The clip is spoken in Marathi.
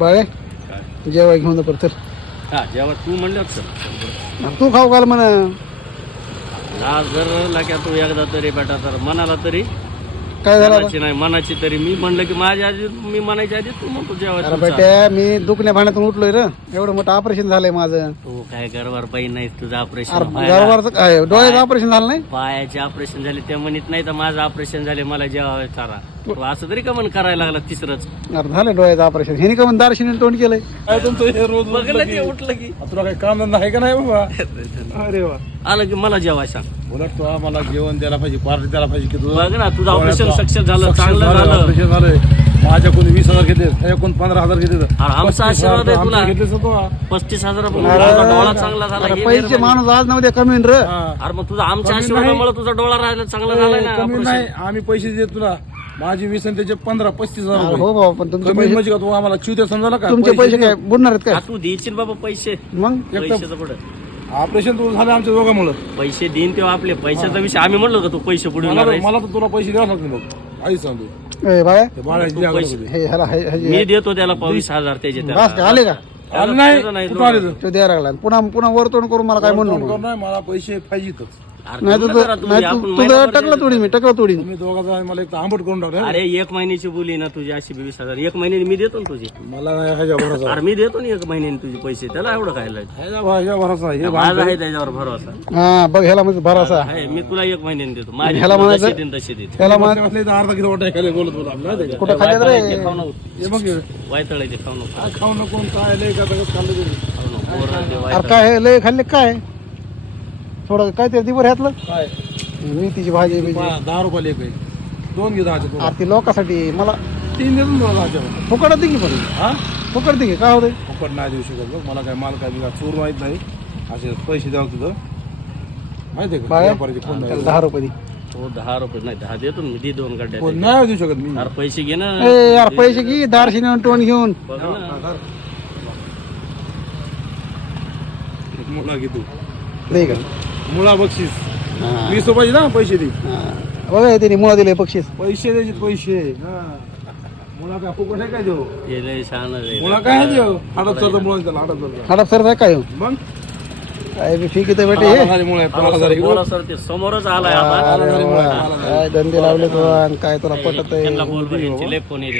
बाळे जेवाय घेऊन जा परत चल. हा जेव्हा तू म्हणलं सर तू खाऊ घाल म्हणा. आज जर लाग्या तू एकदा तरी बेटा तर मनाला तरी काय झालं आता? मनाची नाही मनाची तरी मी म्हणलं की माझ्या आधी मी म्हणायच्या आधी तू म्हणतो अरे जेव्हा बेट्या मी दुखण्या भाण्यातून उठलोय रे. एवढं मोठं ऑपरेशन झालंय माझं. तू काय गरवार पाहिजे नाही तुझं ऑपरेशन अरे घरवर काय डोळ्याचं ऑपरेशन झालं नाही. पायाचे ऑपरेशन झाले ते म्हणत नाही तर माझं ऑपरेशन झाले मला जेव्हा चारा तू असं तरी का म्हण करायला लागला तिसरंच अरे झालं डोळ्याचं ऑपरेशन. ह्याने का म्हणून दारशिनी तोंड केलंय. काय तुमचं हे रोज बघलं ते उठलं की तुला काही काम धंदा आहे का नाही बाबा? अरे वा आलं की मला जेवाय सांग उलट तू आम्हाला जेवण द्यायला पाहिजे, पार्टी द्यायला पाहिजे की बघ ना तुझं ऑपरेशन सक्सेस झालं Success चांगलं झालं ऑपरेशन झालंय. माझ्या कोणी 20,000 घेतले, त्या कोण 15,000 घेतले. आमचा आशीर्वाद आहे तुला. घेतले तो 35,000 डोळा चांगला झाला अरे हे पैसे मेहरबानी. माणूस आज नव्हते कमी रे. अरे मग तुझा आमच्या आशीर्वादामुळे तुझा डोळा राहिला चांगला झालाय ना कमी operation. नाही. आम्ही पैसे देत तुला. माझी 20 आणि त्याचे 15-35,000 अरे रुपये. हो बाबा पण तुमचे कमी पैसे म्हणजे का तू आम्हाला चिवत्या समजायला का? तुमचे पैसे काय बुडणार आहेत हा, काय तू देशील बाबा पैसे मग? पैशाचं पुढे ऑपरेशन तू झालं आमच्या दोघांमुळे. पैसे देईन तेव्हा आपले पैशाचा विषय आम्ही म्हणलो का तू पैसे पुढे मला तर तुला पैसे द्यावं लागतील बघ. आई सांगतो ए बाय ते बाळाची जागा पैसे- होती. हे ह्याला मी देतो त्याला 20,000 त्याचे बस का, आले का आलं नाही त्याचं नाही कुठं आले तू? तो द्यायला लागला. पुन्हा पुन्हा वर तोंड करून मला काय म्हणू तोंड नको. करून नाही, मला पैसे पाहिजेतच. अरे नाही तुला तुझं जरा तुम्ही नाही आपण तुझं महिनाभर टकलं द्यायचं. तोडीन मी टकलं तोडीन. तुम्ही दोघांचा मला एक तर आंबट करून टाकलं. अरे एक महिन्याची बोली ना तुझी अशी 20,000 एक महिन्याने मी देतो ना तुझी मला नाही ह्याच्या भरोसा. अरे मी देतो ना एक महिन्याने तुझे पैसे त्याला एवढं काय लागलं? ह्याच्या भरोसा हे माझा आहे त्याच्यावर भरोसा हा बघ ह्याला म्हणजे भरोसा. आहे मी तुला एक महिन्याने देतो माझे ह्याला तुला म्हणायचं- जसे देईन तसे देतो ह्याला म्हण वाटलं इथं अर्धा किलो वाटाय खाली बोलत बोलत आपलं कुठं खाल्ल्यात रे. वायतळायचे खाऊ नको हे बघ हे. वायतळायचे खाऊ नको काय खाऊ नको काय लय का तसंच खाल्लं तरी. खाऊ नको पोरं ते अरे वायतळ- काय हे लय खाल्ले काय थोडं काय ते दिवर ह्यातलं काय मेथीची भाजी बिजी. 10 रुपये एक आहे. 2 घे 10चे तुला. अरे ती लोकांसाठी मला 3 देतो ना तुला 10च्या. फुकट दे की पण हा फुकट दे की काय होते. फुकट नाही देऊ शकत बघ. मला काय माल काय बिगा चोर माहित नाही. असे पैसे द्यावं तुझं माहिती आहे का? बाय व्यापाराचे फोन नाही. 10 रुपये दे. हो 10 रुपये नाही 10 देतो ना मी दे 2 गड्ड्या फोन नाही देऊ शकत मी. अरे पैसे घे ना ए यार पैसे घे दारशिनी टोन घेऊन. बघ ना एक मुळा घे तू. दे का मुळा बक्षीस 20 रुपये ना पैसे दे. बघा त्याने मुळा दिले बक्षीस. पैसे द्यायचे पैसे. हा. मुळा काय फुकट आहे काय देऊ? हे लय शहाणं आहे. मुळा काय आहे देऊ? हाडत चरतं मुळा त्याला हाडत चरतं. हडप सर काय हो मग काय बी फी किती बेटे हे. 10,000 मुळा आहे, अहो, 15,000 सर, बोला सर ते समोरच आलाय आता अरे वा, काय धंदे लावले तो आणि काय तुला पटत त्यांना आहे. बोल बरं, यांचे लय फोन येते